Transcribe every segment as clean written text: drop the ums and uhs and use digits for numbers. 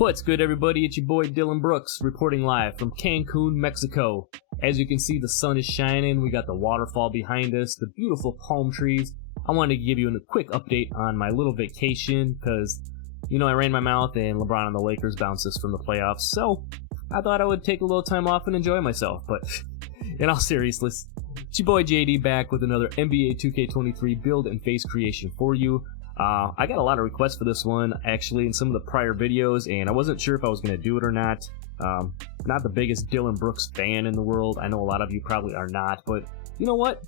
What's good, everybody? It's your boy Dillon Brooks reporting live from Cancun, Mexico. As you can see, the sun is shining. We got the waterfall behind us, the beautiful palm trees. I wanted to give you a quick update on my little vacation because, I ran my mouth and LeBron and the Lakers bounced us from the playoffs. So I thought I would take a little time off and enjoy myself. But in all seriousness, it's your boy JD back with another NBA 2K23 build and face creation for you. I got a lot of requests for this one, actually, in some of the prior videos, and I wasn't sure if I was going to do it or not. Not the biggest Dillon Brooks fan in the world. I know a lot of you probably are not, but you know what?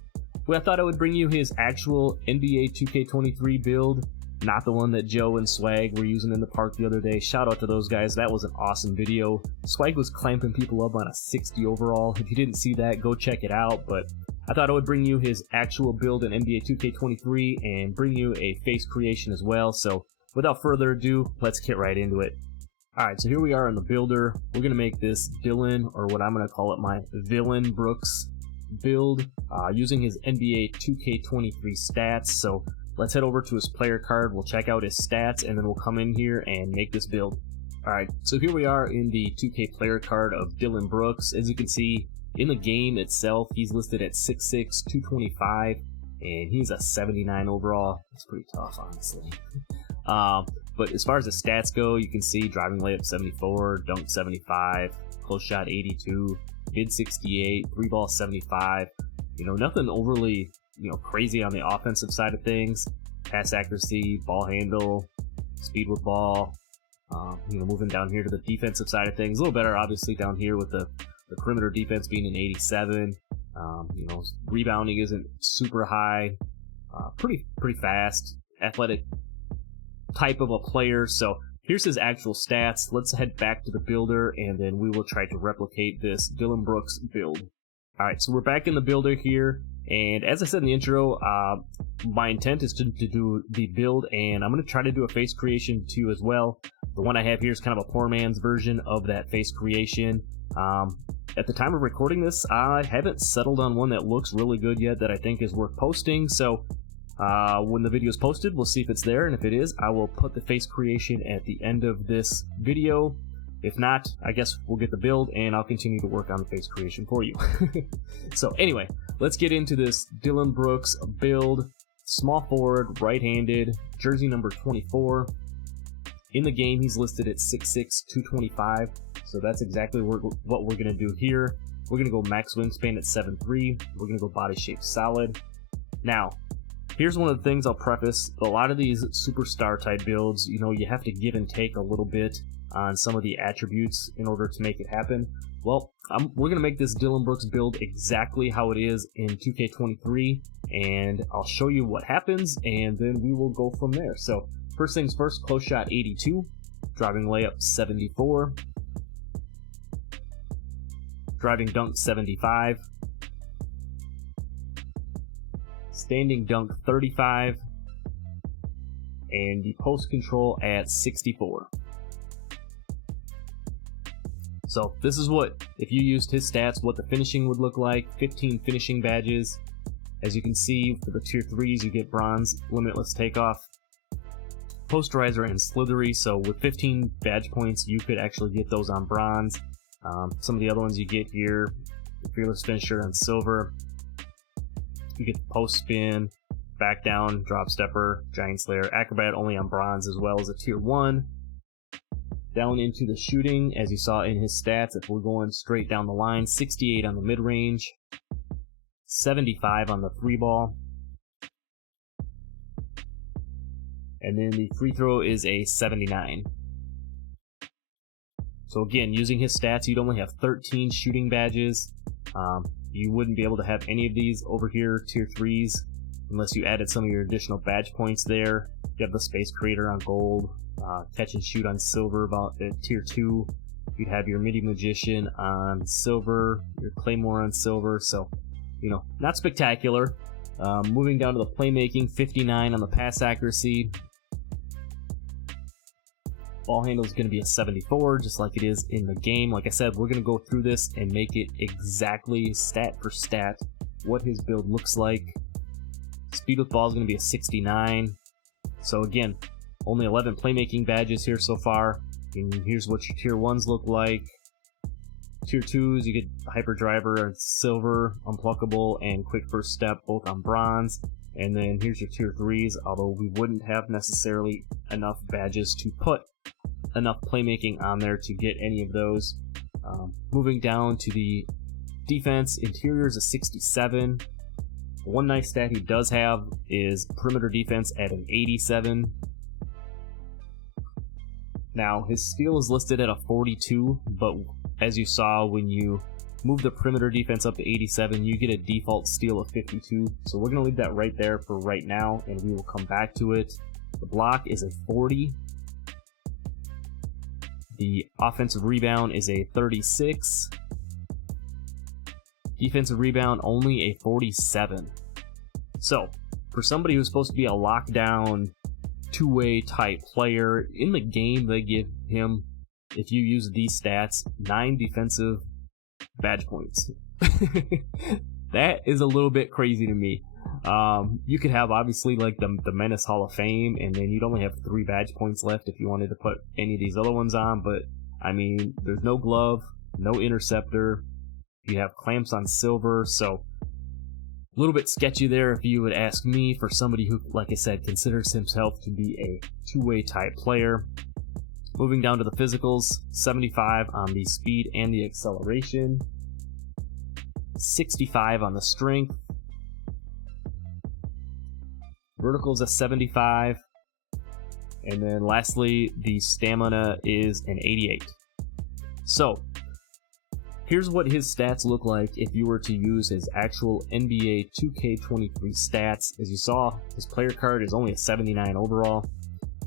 Well, I thought I would bring you his actual NBA 2K23 build, not the one that Joe and Swag were using in the park the other day. Shout out to those guys. That was an awesome video. Swag was clamping people up on a 60 overall. If you didn't see that, go check it out, but I thought I would bring you his actual build in NBA 2K23 and bring you a face creation as well. So without further ado, let's get right into it. Alright, so here we are in the builder. We're going to make this Dillon, or what I'm going to call it, my Dillon Brooks build, using his NBA 2K23 stats. So let's head over to his player card. We'll check out his stats, and then we'll come in here and make this build. Alright, so here we are in the 2K player card of Dillon Brooks. As you can see, in the game itself, he's listed at 6'6", 225, and he's a 79 overall. That's pretty tough, honestly. But as far as the stats go, you can see driving layup 74, dunk 75, close shot 82, mid 68, three ball 75. Nothing overly, crazy on the offensive side of things. Pass accuracy, ball handle, speed with ball. Moving down here to the defensive side of things, a little better, obviously, down here with the perimeter defense being an 87. Rebounding isn't super high. Pretty fast, athletic type of a player. So here's his actual stats. Let's head back to the builder, and then we will try to replicate this Dillon Brooks build. All right, so we're back in the builder here, and as I said in the intro, my intent is to do the build, and I'm going to try to do a face creation too as well. The one I have here is kind of a poor man's version of that face creation. At the time of recording this, I haven't settled on one that looks really good yet that I think is worth posting, so when the video is posted, we'll see if it's there, and if it is, I will put the face creation at the end of this video. If not, I guess we'll get the build, and I'll continue to work on the face creation for you. So anyway, let's get into this Dillon Brooks build. Small forward, right-handed, jersey number 24. In the game, he's listed at 6'6", 225, so that's exactly what we're going to do here. We're going to go max wingspan at 7'3". We're going to go body shape solid. Now, here's one of the things I'll preface. A lot of these superstar type builds, you have to give and take a little bit on some of the attributes in order to make it happen. Well, we're going to make this Dillon Brooks build exactly how it is in 2K23, and I'll show you what happens, and then we will go from there. So first things first, close shot 82, driving layup 74, driving dunk 75, standing dunk 35, and the post control at 64. So this is what, if you used his stats, what the finishing would look like. 15 finishing badges. As you can see, for the tier 3s, you get bronze, limitless takeoff, posterizer, and slithery. So with 15 badge points, you could actually get those on bronze. Some of the other ones you get here, the fearless finisher on silver. You get the post spin, back down, drop stepper, giant slayer, acrobat only on bronze, as well as a tier 1. Down into the shooting, as you saw in his stats, if we're going straight down the line, 68 on the mid-range, 75 on the 3-ball, and then the free throw is a 79. So again, using his stats, you'd only have 13 shooting badges. You wouldn't be able to have any of these over here, tier 3s, unless you added some of your additional badge points there. You have the space creator on gold, catch and shoot on silver about at tier 2. You'd have your midi magician on silver, your claymore on silver, so not spectacular. Moving down to the playmaking, 59 on the pass accuracy. Ball handle is going to be a 74, just like it is in the game. Like I said, we're going to go through this and make it exactly stat for stat what his build looks like. Speed with ball is going to be a 69. So again, only 11 playmaking badges here so far. And here's what your tier 1s look like. Tier 2s, you get Hyperdriver and Silver, Unpluckable, and Quick First Step, both on Bronze. And then here's your tier 3s, although we wouldn't have necessarily enough badges to put enough playmaking on there to get any of those. Moving down to the defense, interior is a 67. One nice stat he does have is perimeter defense at an 87. Now, his steal is listed at a 42, but as you saw, when you move the perimeter defense up to 87, you get a default steal of 52. So we're going to leave that right there for right now, and we will come back to it. The block is a 40. The offensive rebound is a 36. Defensive rebound only a 47. So, for somebody who's supposed to be a lockdown, two-way type player, in the game they give him, if you use these stats, 9 defensive badge points. That is a little bit crazy to me. You could have obviously like the Menace Hall of Fame, and then you'd only have 3 badge points left if you wanted to put any of these other ones on, but I mean, there's no glove, no interceptor, you have clamps on Silver, so a little bit sketchy there if you would ask me, for somebody who, like I said, considers himself to be a two-way type player. Moving down to the physicals, 75 on the speed and the acceleration, 65 on the strength, verticals a 75, and then lastly, the stamina is an 88. So, here's what his stats look like if you were to use his actual NBA 2K23 stats. As you saw, his player card is only a 79 overall,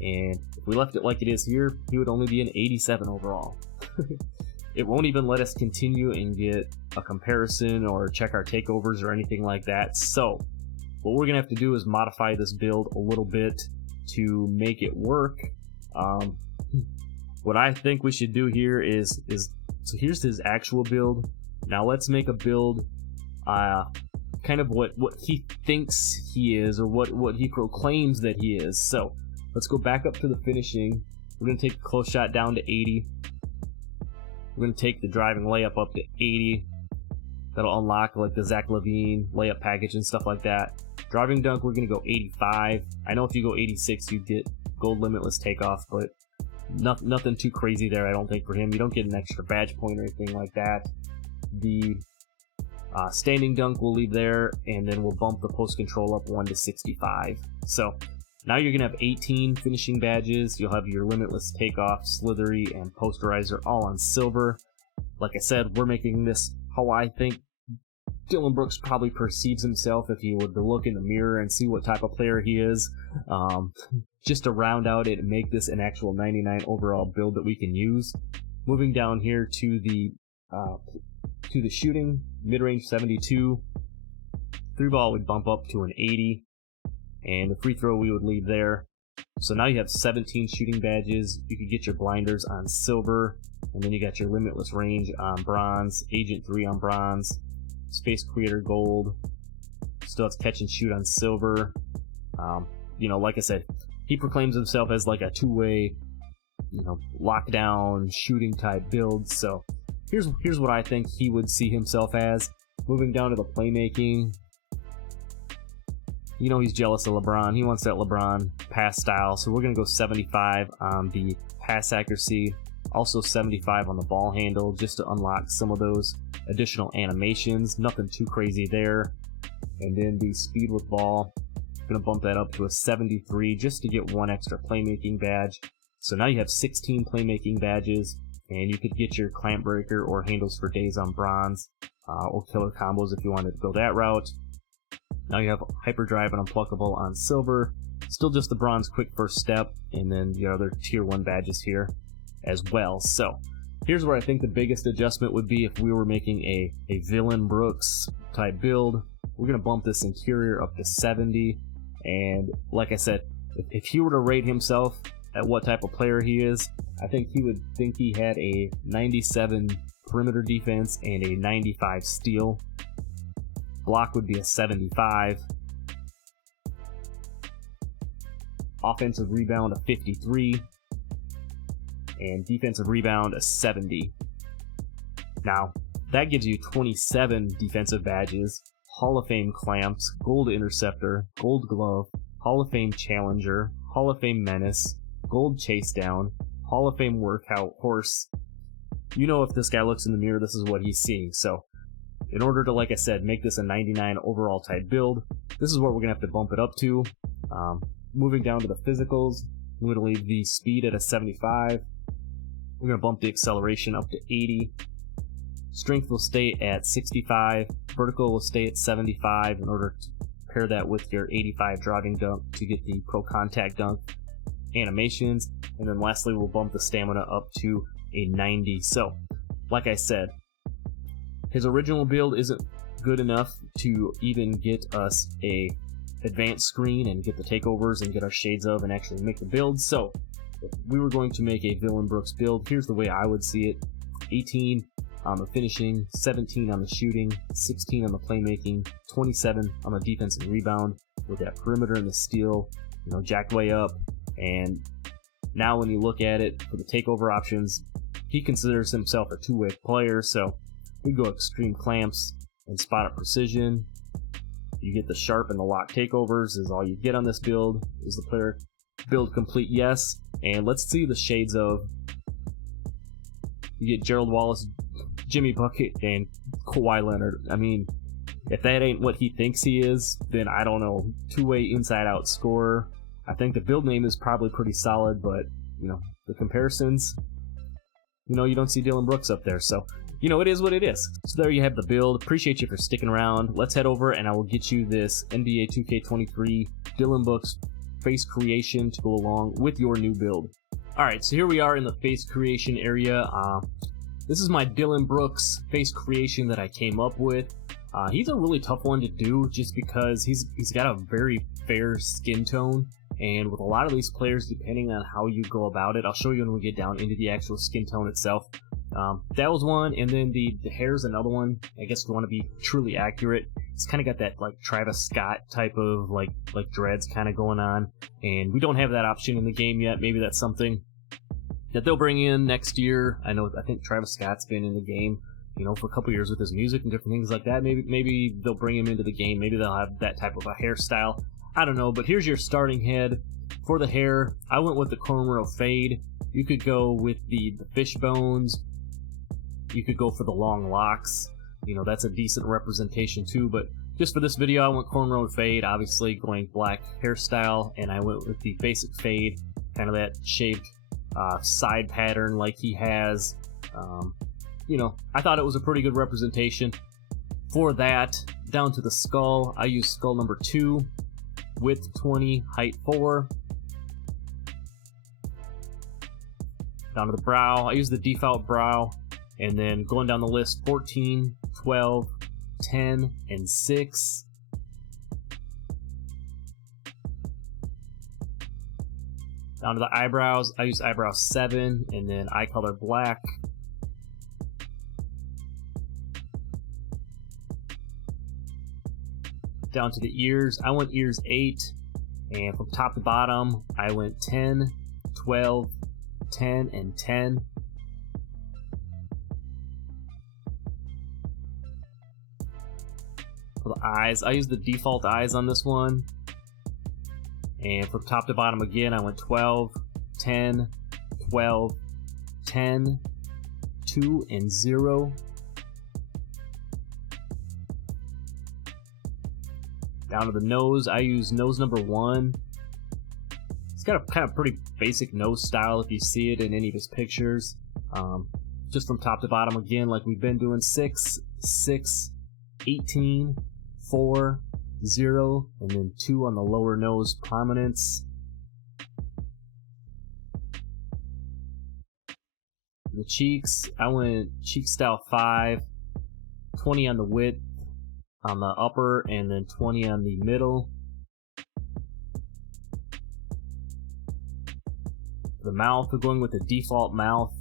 and if we left it like it is here, he would only be an 87 overall. It won't even let us continue and get a comparison or check our takeovers or anything like that. So what we're gonna have to do is modify this build a little bit to make it work. What I think we should do here is so here's his actual build. Now let's make a build kind of what he thinks he is, or what he proclaims that he is. So let's go back up to the finishing. We're going to take the close shot down to 80. We're going to take the driving layup up to 80. That'll unlock like the Zach LaVine layup package and stuff like that. Driving dunk, we're going to go 85. I know if you go 86, you get gold limitless takeoff, but nothing too crazy there, I don't think, for him. You don't get an extra badge point or anything like that. The standing dunk we'll leave there, and then we'll bump the post control up 1 to 65. So now you're going to have 18 finishing badges. You'll have your limitless takeoff, slithery, and posterizer all on Silver. Like I said, we're making this how I think Dillon Brooks probably perceives himself if he were to look in the mirror and see what type of player he is. Just to round out it and make this an actual 99 overall build that we can use. Moving down here to the shooting, mid-range 72. 3-ball would bump up to an 80. And the free throw we would leave there. So now you have 17 shooting badges. You could get your blinders on Silver, and then you got your limitless range on Bronze, Agent 3 on Bronze, Space Creator Gold, still has catch and shoot on Silver. You know, like I said, he proclaims himself as like a two-way, you know, lockdown shooting type build. So here's what I think he would see himself as. Moving down to the playmaking. You know, he's jealous of LeBron. He wants that LeBron pass style, so we're going to go 75 on the pass accuracy, also 75 on the ball handle, just to unlock some of those additional animations. Nothing too crazy there. And then the speed with ball, I'm going to bump that up to a 73 just to get 1 extra playmaking badge. So now you have 16 playmaking badges, and you could get your clamp breaker or handles for days on Bronze, or killer combos if you wanted to go that route. Now you have Hyperdrive and Unpluckable on Silver, still just the Bronze quick first step, and then the other tier 1 badges here as well. So here's where I think the biggest adjustment would be if we were making a Dillon Brooks type build. We're going to bump this interior up to 70, and like I said, if he were to rate himself at what type of player he is, I think he would think he had a 97 perimeter defense and a 95 steal. Block would be a 75. Offensive rebound a 53. and defensive rebound a 70. Now, that gives you 27 defensive badges, Hall of Fame clamps, gold interceptor, gold glove, Hall of Fame challenger, Hall of Fame menace, gold chase down, Hall of Fame workout horse. You know, if this guy looks in the mirror, this is what he's seeing. So in order to, like I said, make this a 99 overall type build, this is what we're going to have to bump it up to. Moving down to the physicals, we're going to leave the speed at a 75. We're going to bump the acceleration up to 80. Strength will stay at 65. Vertical will stay at 75 in order to pair that with your 85 driving dunk to get the pro contact dunk animations. And then lastly, we'll bump the stamina up to a 90. So, like I said, his original build isn't good enough to even get us a advanced screen and get the takeovers and get our shades of and actually make the build. So if we were going to make a Dillon Brooks build, here's the way I would see it: 18 on the finishing, 17 on the shooting, 16 on the playmaking, 27 on the defense and rebound, with that perimeter and the steal, jacked way up. And now when you look at it for the takeover options, he considers himself a two-way player, so we go extreme clamps and spot up precision. You get the sharp and the lock takeovers is all you get on this build. Is the player build complete? Yes. And let's see the shades of. You get Gerald Wallace, Jimmy Bucket, and Kawhi Leonard. I mean, if that ain't what he thinks he is, then I don't know. Two-way inside-out scorer. I think the build name is probably pretty solid, but the comparisons, you don't see Dillon Brooks up there. So it is what it is. So there you have the build. Appreciate you for sticking around. Let's head over and I will get you this NBA 2K23 Dillon Brooks face creation to go along with your new build. Alright, so here we are in the face creation area. This is my Dillon Brooks face creation that I came up with. He's a really tough one to do just because he's got a very fair skin tone. And with a lot of these players, depending on how you go about it, I'll show you when we get down into the actual skin tone itself. That was one, and then the hair's another one. I guess if you want to be truly accurate, it's kind of got that like Travis Scott type of like dreads kind of going on, and we don't have that option in the game yet. Maybe that's something that they'll bring in next year. I think Travis Scott's been in the game, for a couple years with his music and different things like that. Maybe they'll bring him into the game. Maybe they'll have that type of a hairstyle. I don't know, but here's your starting head. For the hair, I went with the cornrow fade. You could go with the fish bones. You could go for the long locks. That's a decent representation too, but just for this video, I went cornrow fade, obviously going black hairstyle, and I went with the basic fade, kind of that shaved side pattern like he has. I thought it was a pretty good representation. For that, down to the skull, I used skull number 2, width 20, height 4. Down to the brow, I used the default brow, and then going down the list, 14, 12, 10, and 6. Down to the eyebrows, I used eyebrow 7, and then eye color black. Down to the ears, I went ears 8, and from top to bottom, I went 10, 12, 10, and 10. For the eyes, I used the default eyes on this one, and from top to bottom again, I went 12, 10, 12, 10, 2, and 0. Down to the nose, I use nose number 1. It's got a kind of pretty basic nose style if you see it in any of his pictures. Just from top to bottom again, like we've been doing, 6, 6, 18, 4, 0, and then 2 on the lower nose prominence. The cheeks, I went cheek style 5, 20 on the width on the upper, and then 20 on the middle. The mouth, we're going with the default mouth.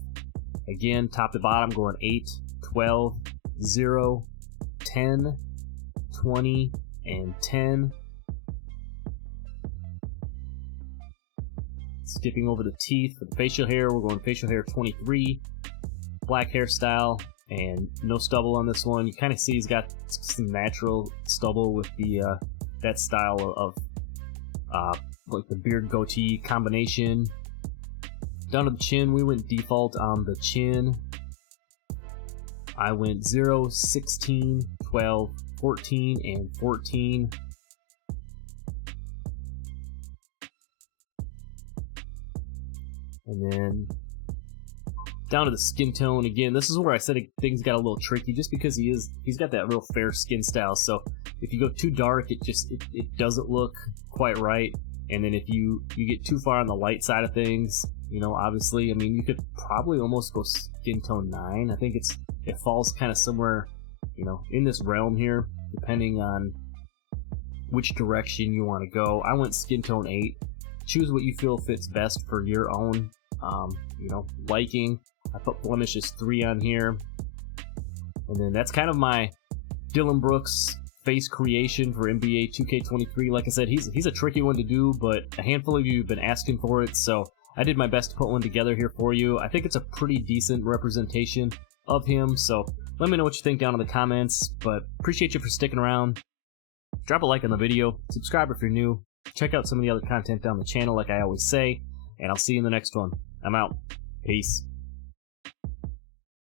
Again, top to bottom, going 8, 12, 0, 10, 20, and 10. Skipping over the teeth for the facial hair, we're going facial hair 23, black hairstyle, and no stubble on this one. You kind of see he's got some natural stubble with the that style of like the beard goatee combination. Down to the chin, we went default on the chin. I went 0, 16, 12, 14, and 14. And then down to the skin tone again. This is where I said things got a little tricky, just because he's got that real fair skin style. So if you go too dark, it doesn't look quite right. And then if you get too far on the light side of things, you know, obviously, I mean, you could probably almost go skin tone 9. I think it falls kind of somewhere, you know, in this realm here, depending on which direction you want to go. I went skin tone 8. Choose what you feel fits best for your own, you know, liking. I put blemishes 3 on here. And then that's kind of my Dillon Brooks face creation for NBA 2K23. Like I said, he's a tricky one to do, but a handful of you have been asking for it, so I did my best to put one together here for you. I think it's a pretty decent representation of him, so let me know what you think down in the comments, but appreciate you for sticking around. Drop a like on the video, subscribe if you're new, check out some of the other content down the channel like I always say, and I'll see you in the next one. I'm out. Peace.